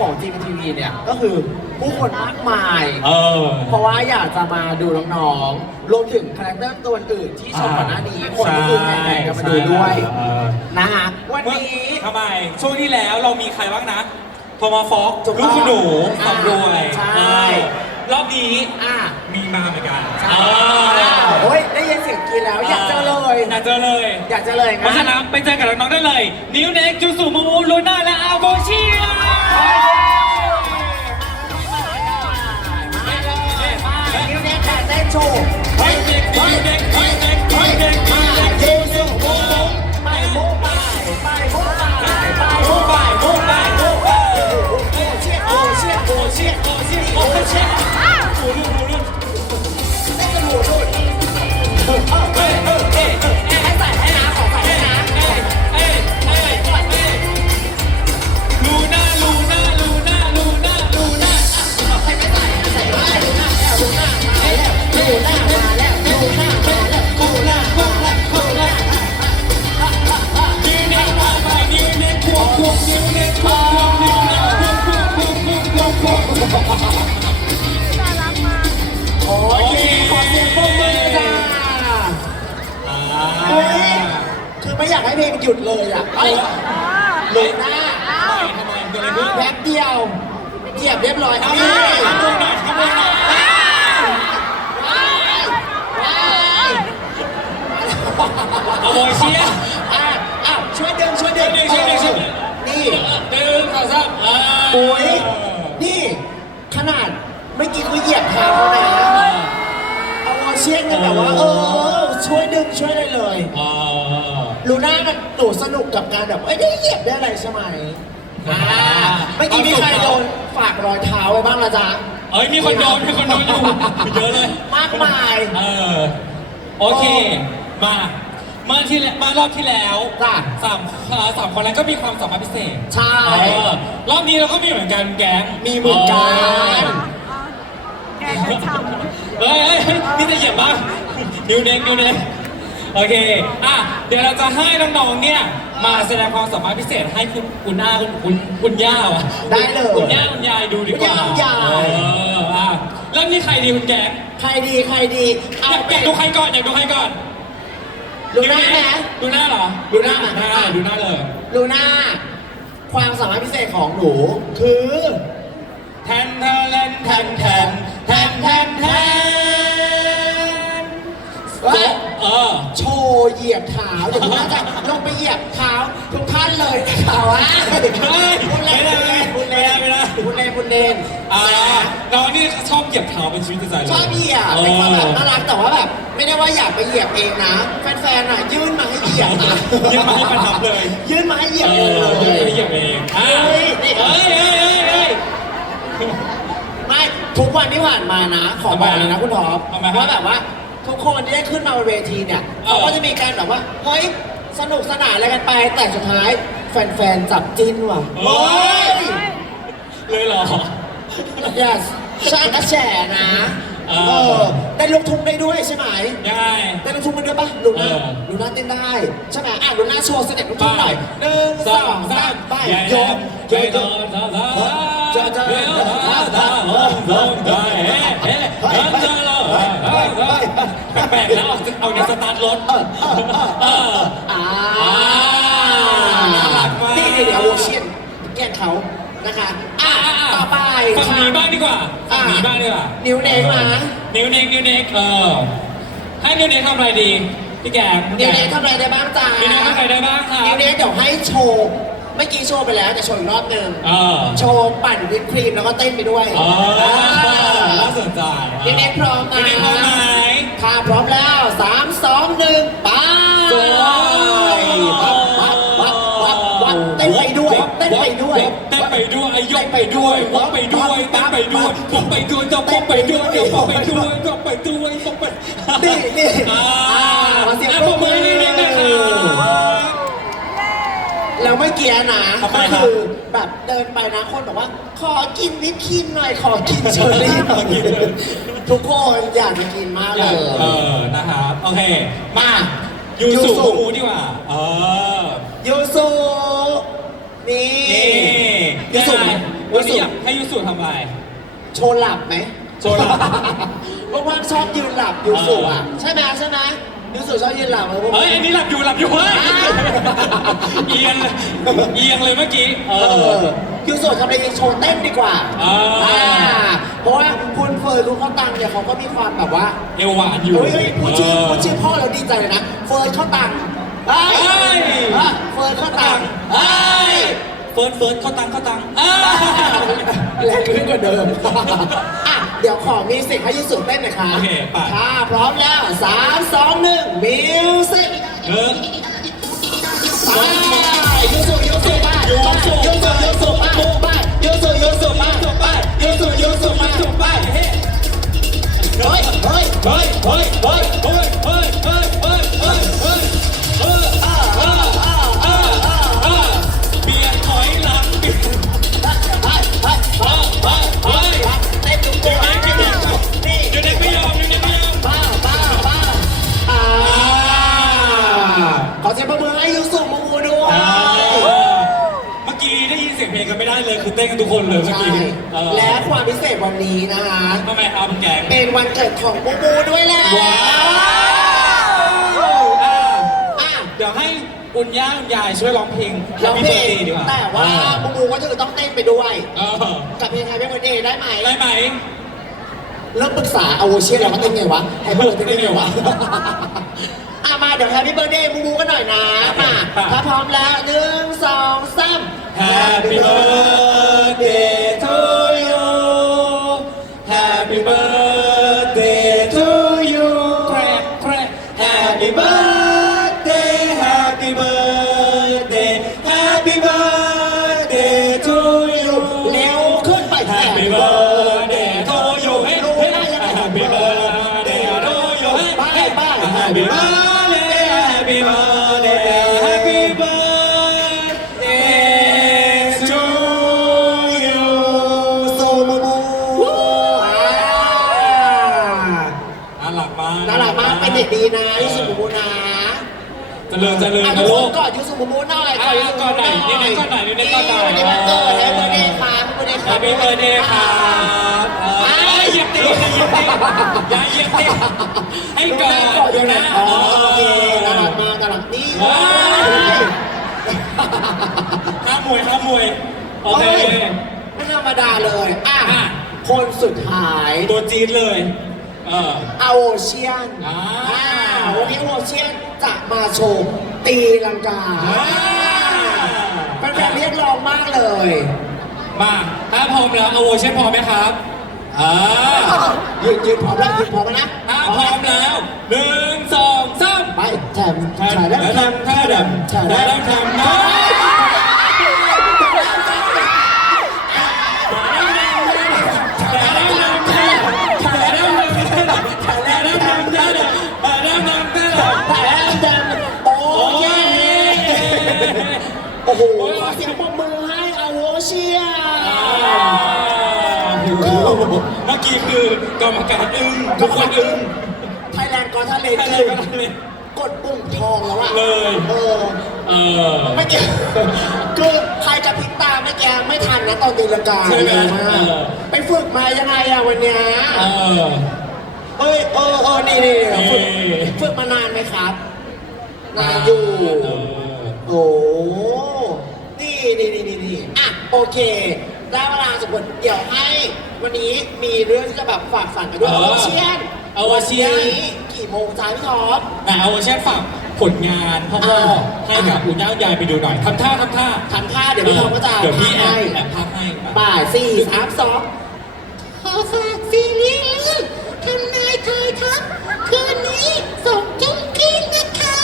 ของจีมทีวีเนี่ยก็คือผู้คนมากมาย เออ เพราะว่าอยากจะมาดูน้องๆ รวมถึงคาแรคเตอร์ตัวอื่นที่ชมก่อนหน้านี้ คนก็คือแห่ๆกันมาดูด้วยเออ นะฮะวันเมื่อนี้ ทำไม ช่วงที่แล้วเรามีใครบ้างนะโทมาฟอกถูกต้ลูอกงคุณหนูอ่าสำรวยใช่ เออรอบนี้อะมีมาเหมือนกันใช่เออโอ้ยได้ยินเสียงกรีดแล้วอยากเจอเลย อยากเจอเลย อยากเจอเลยเพราะฉะนะ นั้นไปเจอกับน้องๆได้เลย นิวเน็กจูสุมูมูลูน่าและอาโบเชียม โชว์เฮ้ยเด็กนิวเน็กนิวเน็กนิวเน็กนิวเน็ก คือไม่อยากให้เพลงหยุดเลยอะเอ้ยอ่าเลยหน้าทำไมทำไมเกิดอะไรขึ้นแป๊บเดียวเหยียบเรียบร้อยทำไมนี่ทำไมหน่อยทำไมหน่อยเอาโมยเชียร์อะอะช่วยดึงช่วยดึงช่วยดึงช่วยดึงช่วยดึงนี่หนึ่งสองสามอ่าโอ้ยนี่ ขนาดเมื่อกี้คือเหยียบเท้าเขานะเอาวอเชียนกันแต่ว่าเออช่วยดึงช่วยได้เลยอ่า ลูน่ามันหนูสนุกกับการแบบเอ้ยได้เหยียบได้อะไรใช่ไหมอ่าเมื่อกี้มีใครโดนฝากรอยเท้าไว้บ้างละจ๊ะเอ้ยมีคนโดนมีคนโดนอยู่เยอะเลย มากมาย เออ โอเค มามาที่แล้วมารอบที่แล้วจ้ะสามเอ่อสามคนนั้นก็มีความสามารถพิเศษใช่ เออรอบนี้เราก็มีเหมือนกันแก๊งมีเหมือนกัน แกจะทำ เฮ้ยเฮ้ยเฮ้ยนี่จะเหยียบบ้างนิ้วเด้งนิ้วเด้ง โอเค อะ เดี๋ยวเราจะให้น้องๆ เนี่ย มาแสดงความสามารถพิเศษให้คุณคุณอาคุณคุณคุณย่าอะได้เลยคุณย่าคุณยายดูดีกว่าคุณย่าคุณยาย เอออะแล้วมีใครดีคุณแก๊งใครดีใครดีอยาเอากไปอยากดูใครก่อนอยากดูใครก่อนลูน่าไหม ดูหน้าเหรอดูหน้าได้ดูหน้าเลย ลูน่าความสามารถพิเศษของหนูคือ แทนแท เหยียบเท้าเดี๋ยวคุณน่าจะลงไปเหยียบเท้าทุกท่านเลยนะคาว่าคุณเล่นคุณเล่นคุณเลนคุณเล่นคุณเล่นอ่านเราเนี่ยชอบเหยียบเท้าเป็นชีวิตจิตใจเลยชอบเหยียบเป็นคนแบบน่ารักแต่ว่าแบบไม่ได้ว่าอยากไปเหยียบเองนะแฟนๆอะยื่นมาให้เหยียบยื่นมาให้ประทับเลย ยื่นมาให้เหยียบเองเฮ้เหยียบเองเฮ้ยเฮ้ยเฮ้ยไม่ทุกวันที่ผ่านมานะ ขอบอกเลยนะคุณท็อปว่าแบบว่า ทุกคนที่ได้ขึ้นมาบนเวทีเนี่ยเออเขาก็จะมีการแบบว่าเฮ้ยสนุกสนานอะไรกันไป แต่สุดท้ายแฟนๆจับจิ้นว่ะเฮ้ย เลยเหรอ yes ใช่กระแฉนะเออ เออได้ลูกทุ่งได้ด้วยใช่ไหมยังไง ได้ลูกทุ่งไปด้วยปะลูน่าเออลูน่าเต้นได้ใช่ไหมอะลูน่าโชว์สเต็ปลูกทุ่งหน่อยหนึ่งสองสามไปโยกโยกโยก แปลกๆแล้วเอาในสตาร์ทรถเออเออเออเอออ่าน่ารักมากนี่เดี๋ยวโอเชียนแกล้งเขานะคะอะต่อไปฝั่งนี้บ้างดีกว่าฝั่งนี้บ้างดีกว่านิ้วเนกมานิ้วเน็กนิ้วเน็กเออให้นิ้วเน็กทำอะไรดีพี่แกมนิ้วเนกทำอะไรได้บ้างจ๊ะนิ้วเน็กทำอะไรได้บ้างครับนิ้วเนกเดี๋ยวให้โชว์เมื่อกี้โชว์ไปแล้วจะโชว์อีกรอบหนึ่งเออโชว์ปั่นวิปครีมแล้วก็เต้นไปด้วยอ๋อน่าสนใจนิ้วเนกพร้อมไหมนิ้วเน็กพร้อมไหม ถ้าพร้อมแล้วสามสองหนึ่งไปโอ้ยวับวับวับวับวับเต้นไปด้วย เต้นไปด้วย เต้นไปด้วยไอ้ยกไปด้วยวับไปด้วยเต้นไปด้วยยกไปด้วยยกไปด้วยยกไปด้วยยกไปด้วยยกไปนี่นี่อ่าขอเสียงปรบมือนิ้วเน็กหน่อยครับแล้วเมื่อกี้นะทำไมก็คือ แบบเดินไปนะคนบอกว่า ขอกินวิปครีมหน่อยขอกินเชอร์รี่หน่อยทุกคนอยากจะกินมากเลยเออนะครับโอเคมายูยูสุ สุมูดีกว่าเออยูสุนี่ นี่ยูสุยังไงวันนี้อยากให้ยูสุทำอะไร โชว์หลับไหมโชว์หลับ ว่างๆชอบยืนหลับยูสุอะ ใช่ไหมใช่ไหม ยูสุชอบยืนหลับไหมเฮ้ยอันนี้หลับอยู่หลับอยู่เฮ้ยเอียงเลยเอียงเลยเมื่อกี้เอเอออยูสุทำอะไรดีโชว์เต้นดีกว่าอ่าอ่า เพราะว่าคุณเฟิร์นคุณข้าวตังเนี่ยเขาก็มีความแบบว่าเอวหวานอยู่เฮ้ยเฮ้ยพูดชื่อเพูดชื่อพ่อเราดีใจเลยนะ เฟิร์นข้าวตังเฮ้ยเฮ้ยเฮ้ยเฟิร์นข้าวตังเฮ้ยเฟิร์นเฟิร์นเข้าตังเข้าตังอ่าแรงขึ้นกว่าเดิม อะ เดี๋ยวขอมีสิกให้ยูสุเต้นหน่อยค่ะโอเคไป ถ้าพร้อมแล้วสามสองหนึ่งมิวสิกเออ ไปยูสุยูสุไปยูสุยูสุยูสุไปไปยูสุยูสุไปไปยูสุยูสุยูสุไปเฮ้เฮ้ยเฮ้ยเฮ้ยเฮ้ยเฮ้ยเฮ้ยเฮ้ย คือเต้นกันทุกคนเลยเมื่อใช่กี้เออและความพิเศษวันนี้นะคะ ทำไมครับคุณแกงเป็นวันเกิดของมูมูด้วยแหละว้าวอะเดี๋ยวให้คุณย่าคุณยายช่วยร้องเพลงร้องเพลง Happy Birthday ดีกว่าแต่ว่ามูมูก็จะต้องเต้นไปด้วย เออกับเพลงไฮเปอร์เดย์ได้ไหมได้ไหม เริ่มปรึกษาเอาเชียร์เราก็เต้นไงวะไฮเปอร์เต้นไงวะอะมาเดี๋ยวแฮปปี้เบิร์ดเดย์มูมูกันหน่อยนะมาถ้าพร้อมแล้วหนึ่งสองสาม Happy birthday to กมากน่ารักมากเป็นเด็กดีนะยูสุมูมูนะเจริญเจริญอะนะทุกคลูนกกอดยูสุมูมูหน่อยอะยูสุมูมูกอดหน่อยนิดนึงกอดหน่อยนิดนึงกอดหน่อยวันนี้วันเกิดแฮปปี้เบิร์ดเดย์ครับแฮปปี้เบิร์ดเดย์ครับ Happy birthday ครับเอ้ยเหยียบตีอย่าเหยียบตีอย่าเหยียบตีให้กอดเดี๋ยวนะอ๋อโอเคน่ารักมากน่ารักนี่ว้าวข้ามมวยข้ามมวยโอเคเฮ้ยไม่ธรรมดาเลยอะอะ คนสุดท้าย ตัวจี๊ดเลย เอออาโอเชียนอ่าวันนี้อาโอเชียนจะมาโชว์ตีลังกาอ่าเป็นแฟนๆเรียกร้องมากเลย มาถ้าพร้อมแล้วเอาโวเช่นพร้อมไหมครับอ่ายืนยืนพร้อมแล้วยืนพร้อมแล้วนะถ้าพร้อมแล้วหนึ่งสองสามไปแถมแทถ่ายมได้แทแถมมแทมแทมแทมแทมแท เมื่อกี้คือกรรมการอึ้งทุกคนอึ้ง ไทยแลนด์ก็ทะเลใครคืเลยอก็ได้เลยกดปุ่มทองแล้วอะเลย เออเออ ไม่เกี่ยวคือใครจะพลิกตาเมื่อกี้ไม่ทันนะตอนตีลังกาใช่ไหมเร็วมากเออ ไปฝึกมายังไงอะวันเนี้ยเออ เอ้ยเออเออนี่นี่นี่ฝึกนี่ ฝึกมานานไหมครับนานอยู่ เออ โอ้นี่นี่นี่นี่นี่อะโอเค ได้เวลาสมมติเดี๋ยวให้ วันนี้มีเรื่องที่จะแบบฝากฝันกันด้วยเออโอเชียนเอาโอเชียน วันนี้กี่โมงจ้าพี่ท็อปอะเอาเช่นฝากผลงานพ่อพ่ออ่า ให้กับคุณย่าคุณยายไปดูหน่อยทำท่าทำท่าทำท่าเดี๋ยวพี่ท็อปก็จะเดี๋ยวพี่แอพาบให้แอบพักให้บ่ายสี่สามสองขอฝากซีรีส์เรื่องทำนายทายทักคืนนี้สองทุ่มครึ่งนะคะ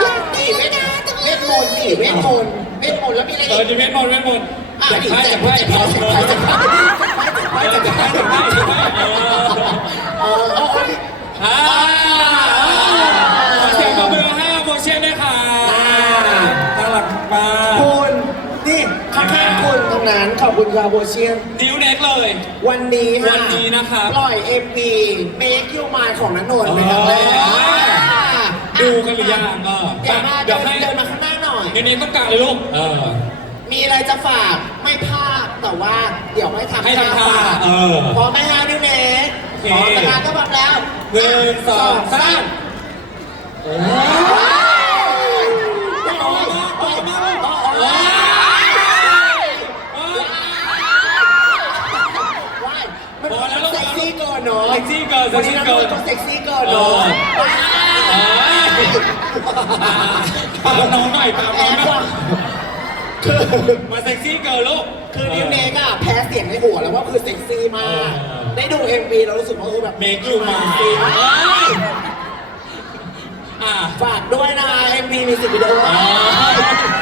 อยากตีเวทเวทมนต์นี่เวทมนต์เวทมนต์แล้วมีอะไรเออีอกจะเว้นมนต์เว้นมนต์อะอยากนี่ให้แจากไพ่จากไพ่ให้แจกไพ่แจกไพ่แจกไพ่แจกไพ่แจกไพ่เออเออเอาเอาดิอ่าขอเสียงปรบมือห้โบเช่ด้วยค่ะน่ารักมากคุณนี่ข้างๆคุณตรงนั้นขอบคุณครับโบเชียน นิ้วเน็กเลย วันนี้ค่ะวันนี้นะครับ ปล่อย MV Make You Mine ของนันนนท์เป็นครั้งแรกอ๋ออะดูกันหรือยังเออเดี๋ยวมาเดี๋เดิยวนให้เดินมาข้างหน้าหน่อยนิ้วน็กต้องกลางเลยลูกเออมีอะไรจะฝาก ไม่พลาดแต่ว่าเดี๋ยวไม่ทำให้ทำาเออพร้อมไหมฮะพี่เนทโเค พร้อมเวลาก็พร้อมแล้วหนึ่งสองสามโอ้เซ็กซี่เกินเนาะวันนี้เราโดนตัวเซ็กซี่เกินเนาะปามน้องหน่อยปามน้องหน่อย มาเซ็กซี่เกิร์ลลูก คือนิวเนกอะแพ้เสียงในหัวแล้วว่าคือเซ็กซี่มาก เออ ได้ดู MV แล้วรู้สึกว่าเออแบบ Make you mine เซ็กซี่มากอ่าฝากด้วยนะ MV มีสิบวิดีโออ๋อ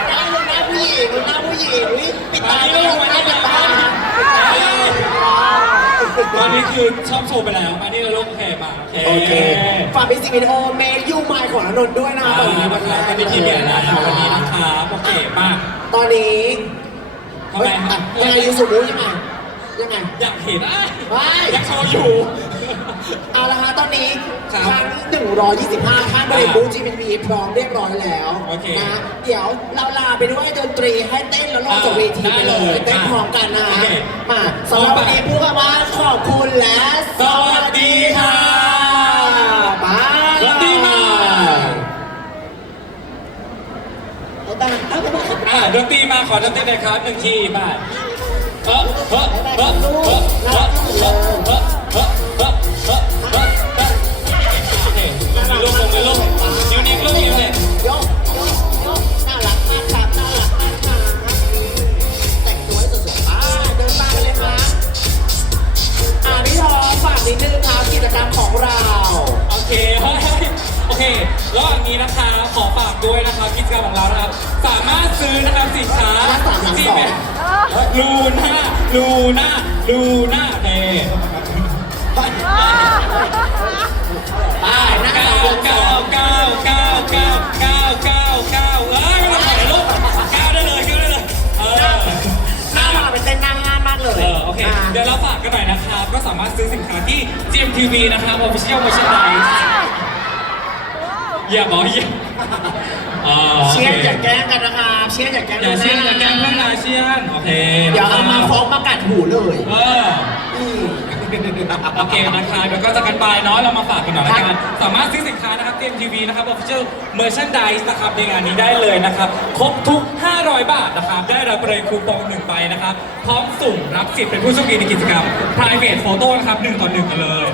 ได้เลยนะผู้หญิงนะผู้หญิงอุ๊ยปิดตาไม่ลงนะปิดตา ตอนนี้คือชอบโชว์ไปแล้วมานี่แล้วลูกโอเคมาโอเคโอเคฝากมิวสิกวิดีโอ Make You Mine ของอานนท์ด้วยนะอ่าตอนนี้วันนี้เป็นที่เบียร์นะวันนี้นะครับโอเคมาก ตอนนี้ทำไมครับเอ้ยอะยังไงยูสุบุยังไงยังไงอยากเห็นอะว้ายอยากโชว์อยู่ เอาละฮะตอนนี้ครับครั้ง125ท่านบริบูจีเป็นวีพร้อมเรียบร้อยแล้วโอเคนะ เดี๋ยวเราลาไปด้วยดนตรีให้เต้นแล้วลงจากเวทีไปเลยได้เลยเต้นพร้อมกันนะโอเค มาสำหรับวันนี้พูดคำว่าขอบคุณและสวัสดีค่ะบายสวัสดีค่ะเอาบ้างเอาไปบ้างอ่าดนตรีมาขอดนตรีหน่อยครับหนึ่งทีมาเฮ้อเฮ้อเฮ้อเฮ้อเฮ้อเฮ้อเฮ้อ ของเรา โอเคเฮ้ยโอเคระหว่างนี้นะคะขอฝากด้วยนะครับกิจกรรมของเรานะครับสามารถซื้อนะครับสินค้าที่เป็นลูน่าลูน่าลูน่าเออ่านั่งเก้าสามคนสเก้าองเก้าเก้าเก้าเก้าเก้าเก้าเอ้ยไม่ต้องถ่ายรูปเก้าได้เลยเก้าได้เลยเออ หน้ามาเป็นเต้นนั่งห้ามมาก เลยเออโอเคเดี๋ยวเราฝากกันหน่อยนะครับ ก็สามารถซื้อสินค้าที่ GMTV นะครับ Official Merchandise อย่าบอกอย่าอ่าโอเชียเคร์อย่าแกล้งกันนะครับเชียร์อย่าแกล้งอย่าเชียนอย่าแกล้งเพื่อนนะเชียนโอเคเดี๋ยวเอามาฟ้องมากัดหูเลยเออ อืม โอเคนะคะเดี๋ยวก็จะกันไปเนาะเรามาฝากกันหน่อยละกันสามารถซื้อสินค้านะครับทีมทีวีนะครับออฟฟิเชียลเมอร์ชันดิสนะครับในงานนี้ได้เลยนะครับ ครบทุก 500 บาทนะครับ ได้รับเลยคูปองหนึ่งใบนะครับ พร้อมสุ่มรับสิทธิ์เป็นผู้โชคดีในกิจกรรม private photo นะครับหนึ่งต่อ1กันเลย